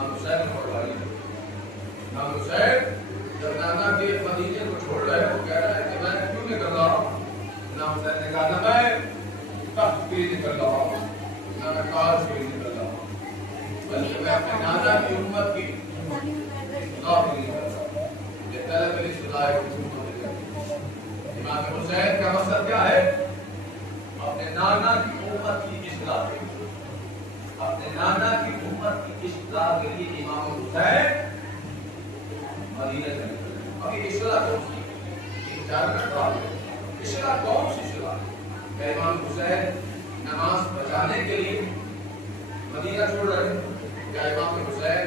امام حسین نے پڑھوائی. امام حسین جب نانا کے مدینے کو چھوڑ رہے وہ کہہ رہا ہے کہ میں کیوں نکل رہا ہوں. امام حسین نے کہا نہ میں تخت کے لیے نکل رہا ہوں نہ میں کاج کے لیے نکل رہا ہوں بلکہ میں اپنے نانا کی امت کی اصلاح کے لیے نکل رہا ہوں. یہ طلب الاصلاح ہے. امام حسین کا مقصد کیا ہے؟ اپنے نانا کی امت کی اصلاح کے لیے. اپنے نانا کی امت کی اصلاح کے لیے امام حسین مدینہ سے نکلے. ابھی اصلاح کون سی اصلاح کون سی اصلاح؟ کہ امام حسین نماز بچانے کے لیے مدینہ چھوڑ رہے یا امام حسین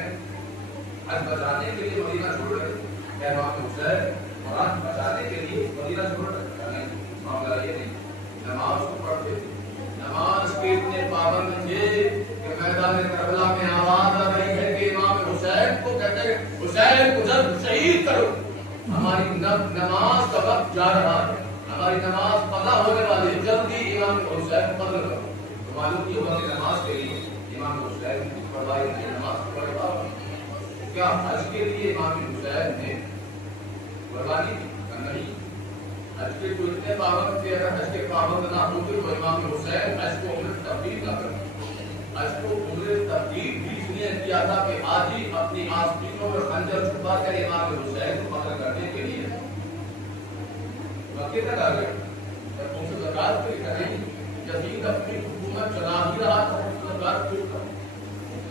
حج بچانے کے لیے مدینہ چھوڑ رہے یا امام حسین قرآن بچانے کے لیے مدینہ چھوڑ رہے؟ نہیں، معاملہ یہ نہیں. نماز کو پڑھتے تھے. نماز کے اتنے پابند تھے کہ میدان کربلا میں آواز آ رہی ہے کہ امام حسین کو کہتے ہیں حسین کو جلد شہید کرو. ہماری نماز کا وقت جا رہا ہے. ہماری نماز قضا ہونے والی. جلدی امام حسین قتل کرو. تو معلوم یہ ہوا کہ نماز کے لیے امام حسین پڑھوائی نہیں. نماز پڑھتا کیا حج کے لیے امام حسین نے قربانی نہیں. حج کے جو اتنے پابند تھے اگر حج کے پابند نہ ہوتے تو امام حسین حج کو عمر تبدیل نہ کرتے. حج کو عمر تبدیل بھی اس لیے کیا تھا کہ آج ہی اپنی آستینوں پر خنجر چھپا کر امام حسین کو قتل کرنے کے لیے وقت تک آ گئے. جب ان سے زکات پہ کریں یزید اپنی حکومت چلا ہی رہا تھا زکات کیوں کریں؟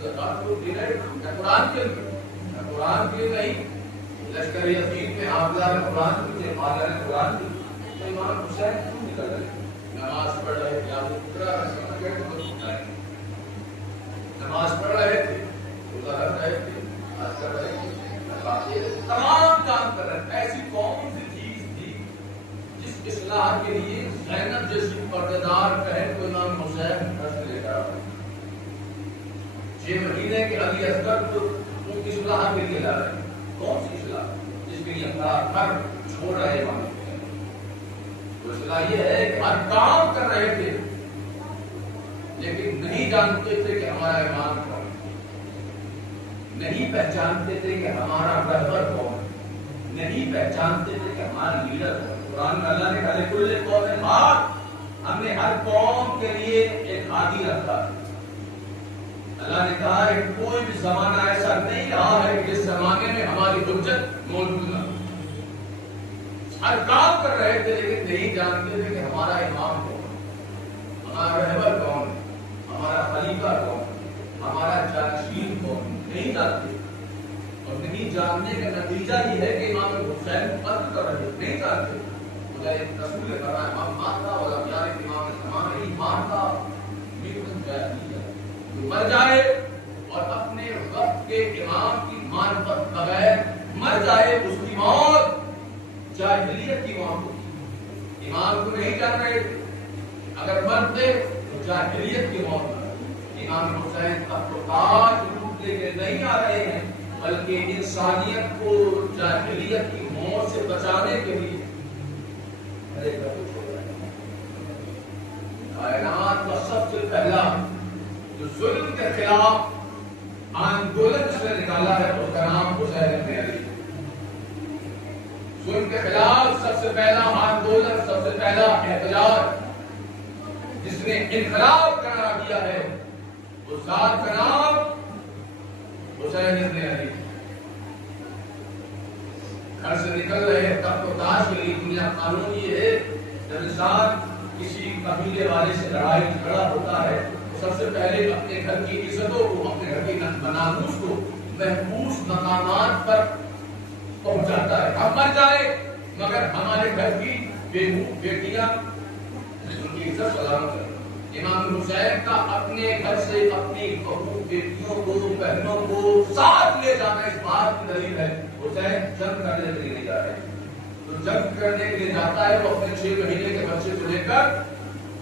زکات کو دے رہے قرآن کے لیے قرآن کے لیے نہیں. لشکر یزید میں حافظہ قرآن کی تھے فاضل قرآن کی. تو امام حسین کیوں نکل رہے؟ نماز پڑھ رہے تھے. آپ پورا سمجھ گئے تو سمجھائیں. نماز پڑھ رہے تھے روزہ رکھ رہے تھے حج کر رہے تھے تمام کام کر رہے تھے. ایسی کون سی چیز تھی جس اصلاح کے لیے زینب جیسی پردےدار بہن کو امام حسین گھر سے لے کر آئے؟ 6 مہینے کے علی اصغر کو ان کی اصلاح کے لیے لا رہے ہیں. کون سی اصلاح جس کے لیے گھر چھوڑ رہے امام حسین؟ تو اصلاح یہ ہے کہ ہر کام کر رہے تھے لیکن نہیں جانتے تھے کہ ہمارا امام کون ہے. نہیں پہچانتے تھے کہ ہمارا رہبر کون ہے. نہیں پہچانتے تھے کہ ہمارا لیڈر کون ہے. قرآن میں اللہ نے کہا لکل قوم ہاد. ہم نے ہر قوم کے لیے ایک ہادی رکھا. اللہ نے کہا کہ کوئی بھی زمانہ ایسا نہیں رہا ہے کہ جس زمانے میں ہماری حجت موجود نہ. ہر کام کر رہے تھے لیکن نہیں جانتے تھے کہ ہمارا امام کون ہے, ہمارا رہبر کون ہے, ہمارا خلیفہ کون ہے, ہمارا جانشین کون ہے. نہیں جانتے. اور نہیں جاننے کا نتیجہ یہ ہے کہ امام حسین قتل کر رہے نہیں جانتے. خدا ایک رسول کر رہا ہے امام مانتا ہوگا پیارے امام زمان نہیں مانتا مر جائے اور اپنے وقت کے امام کی معرفت بغیر مر جائے اس کی موت جاہلیت کی موت ہوتی. امام کو نہیں جان رہے اگر مرتے تو جاہلیت کی موت. امام حسین اب تو تاج لوٹنے کے نہیں آ رہے ہیں بلکہ انسانیت کو جاہلیت کی موت سے بچانے کے لیے کائنات کا سب سے پہلا جو ظلم کے خلاف آندولن جس نے نکالا ہے اس کا نام حسین بن علی. ظلم کے خلاف سب سے پہلا آندولن سب سے پہلا احتجاج جس نے انقلاب قرار دیا ہے اس ذات کا نام حسین بن علی. گھر سے نکل رہے ہیں تخت و تاج کے لیے. دنیا قانون یہ ہے جب انسان کسی قبیلے والے سے لڑائی جھگڑا ہوتا ہے سب سے پہلے اپنے گھر کی عزتوں کو اپنے گھر کی ناموس کو محفوظ مقامات پر پہنچاتا ہے. ہم مر جائے مگر ہمارے گھر کی بیٹیاں ان کی عزت سلامت ہے. امام حسین کا اپنے گھر سے اپنی بہو بیٹیوں کو بہنوں کو ساتھ لے جانا اس بات کی دلیل ہے. حسین جنگ کرنے کے لیے نہیں جا رہے. تو جنگ کرنے کے لیے جاتا ہے وہ اپنے 6 مہینے کے بچے کو لے کر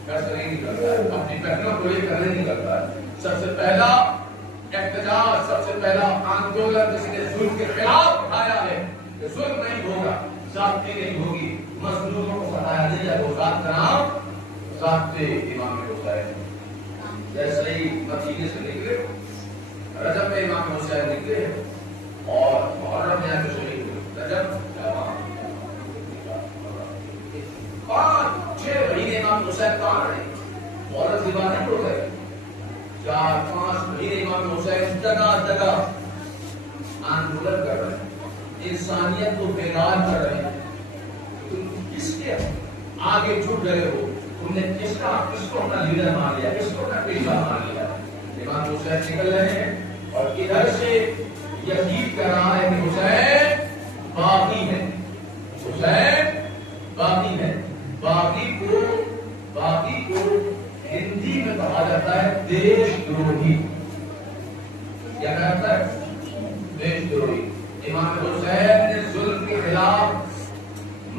گھر سے نہیں نکلتا ہے, اپنی بہنوں کو لے کر نہیں نکلتا ہے. سب سے پہلا احتجاج سب سے پہلا آندولن جس نے ظلم کے خلاف اٹھایا ہے کہ ظلم نہیں ہوگا, زیادتی نہیں ہوگی, مظلوموں کو ستایا نہیں جائے. وہ ذات کا نام ذات امام حسین. جیسے ہی مدینے سے نکلے رجب میں امام حسین حسین نکلے اور محرم میں آ کے شہید ہوئے. رجب 5-6 مہینے امام حسین کہاں رہے؟ عورت زبان نہیں ہو گئے. 4-5 مہینے امام حسین جگہ جگہ آندولن کر رہے ہیں, انسانیت کو بیدار کر رہے ہیں. تم کس کے آگے جھک گئے ہو؟ تم نے کس کو اپنا لیڈر مان لیا, کس کو اپنا پیشوا مان لیا؟ امام حسین نکل رہے ہیں اور ادھر سے یقین کر رہا ہے کہ حسین باقی ہے, حسین باقی ہے. باقی کو ہندی میں کہا جاتا ہے دیش دروہی. کیا کہتا ہے؟ دیش دروہی. امام حسین نے ظلم کے خلاف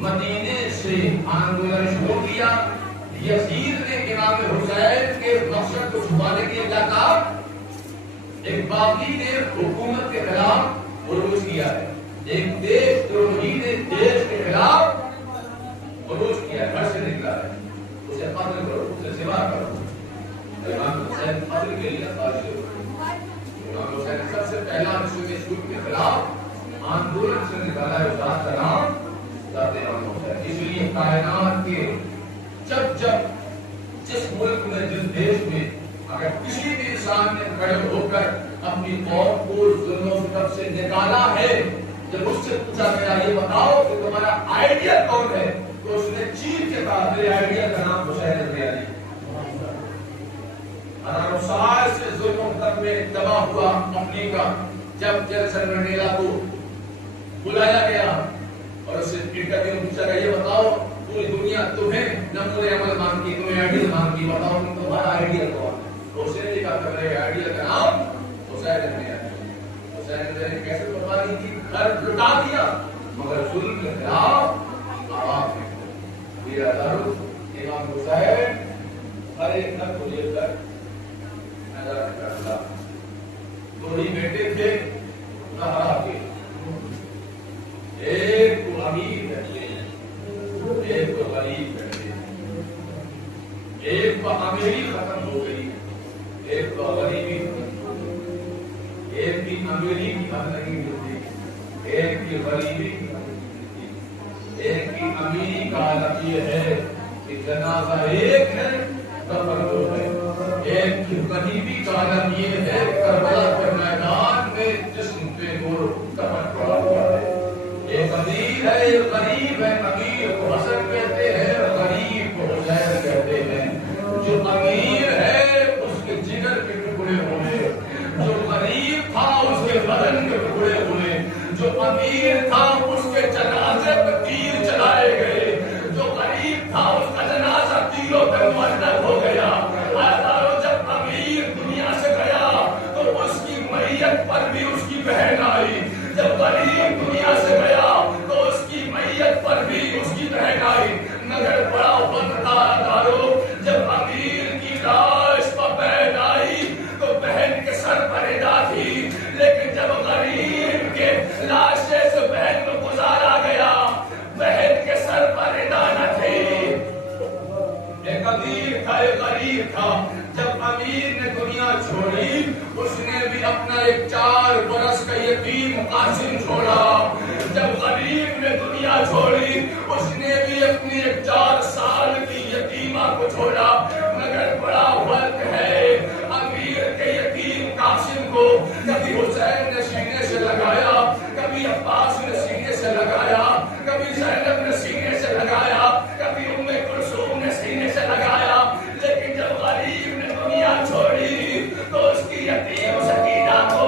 مدینے سے آندولن شروع کیا. یزید نے امام حسین کے مقصد کو چھپانے کے لیے کیا کہا؟ ایک باقی نے حکومت کے خلاف عروج کیا ہے, ایک دیش دروہی نے دیش کے خلاف عروج کیا ہے, گھر سے نکلا ہے, اسے قتل کرو, اسے ذبح کرو. امام حسین قتل کے لیے خارج ہوئے. امام حسین نے سب سے پہلا مشرق کے خلاف آندولن سے نکالا ہے ذات کا نام ذات امام حسین. اس لیے کائنات کے جب جس ملک میں, جس دیش میں اگر کسی بھی انسان نے کھڑے ہو کر اپنی قوم کو ظلم و ستم سے نکالا ہے, جب اس سے پوچھا گیا یہ بتاؤ کہ تمہارا آئیڈیل کون ہے, تو اس نے چین کے کہا میرے آئیڈیل کا نام حسین ابن علی. سال سے ظلم و ستم میں تباہ ہوا افریقہ. جب نیلسن منڈیلا کو بلایا گیا اور اس سے انٹرویو پوچھا گیا یہ بتاؤ پوری دنیا تمہیں نمونۂ عمل مانگتی, تمہیں آئیڈیل مانگتی, بتاؤ تمہارا آئیڈیل کون ہے؟ حسین نے کہا کہ میرے آئیڈیل کا نام حسین ابن علی. حسین نے کیسے قربانی کی؟ گھر لٹا دیا مگر ظلم کے خلاف آواز نہیں. امام حسین ہر ایک گھر کو لے کر میدان کرتا. 2 ہی بیٹے تھے نہرا کے, ایک کو امیر بیٹے, ایک کو غریب بیٹے. ایک کو امیری ختم ہو گئی, ایک کو غریبی ختم ہو گئی. ایک کی امیری کی حد نہیں ملتی, ایک کی غریبی کی حد نہیں ملتی. ایک کی امیری کا حالت یہ ہے کہ جنازہ ایک ہے, دفن 2 ہے. ایک کی غریبی کا حالت یہ ہے کربلا کے میدان میں جسم پہ وہ دفن پڑا ہوا ہے. ایک امیر ہے, ایک غریب ہے. امیر کو حسن کہتے ہیں, غریب کو حسین کہتے ہیں. جو امیر ہے اس کے جگر کے ٹکڑے ہوئے, جو غریب تھا اس کے بدن کے ٹکڑے ہوئے. جو امیر تھا اس کے جنازے پہ تیر چلائے گئے, جو غریب تھا اس کا جنازہ تیروں پہ معطل ہو گیا. جب امیر دنیا سے گیا تو اس کی میت پر بھی اس کی بہن آئی. جب غریب دنیا سے گیا تو اس کی میت پر بھی اس کی بہن آئی. مگر بڑا بدتار دارو, جب امیر کی لاش پر بہن آئی تو بہن کے سر پر ادا تھی, لیکن جب غریب کے لاشے سے بہن کو گزارا گیا بہن کے سر پر ادا نہ تھی. ایک امیر تھا, ایک غریب تھا. جب امیر نے دنیا چھوڑی اس نے بھی اپنا ایک 4 برس کا یتیم قاسم چھوڑا. جب غریب نے دنیا چھوڑی اس نے بھی اپنی ایک 4 سال کی یتیمہ کو چھوڑا. مگر بڑا فرق ہے, امیر کے یتیم قاسم کو کبھی حسین نے سینے سے لگایا, کبھی عباس نے سینے سے لگایا, کبھی زینب نے سینے سے لگایا, کبھی ام کلثوم نے سینے سے لگایا. لیکن جب غریب نے دنیا چھوڑی تو اس کی یتیم سکینہ کو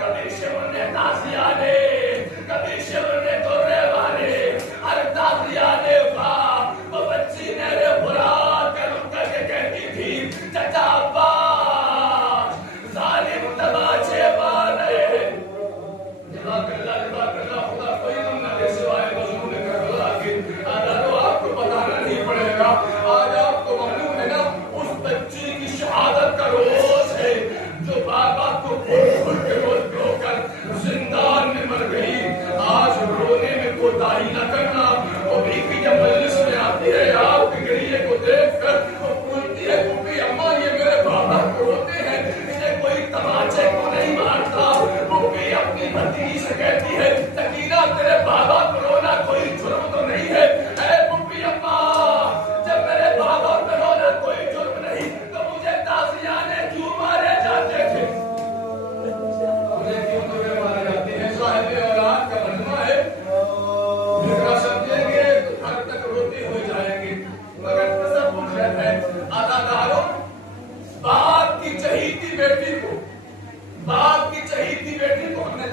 کبھی شیور نے تازیہ نے, کبھی شیور نے تورے والے, ہر تازیہ نے وہ بچی نے رے برا کر کر کے کہتی تھی چچا عباس ظالم تماچے والے.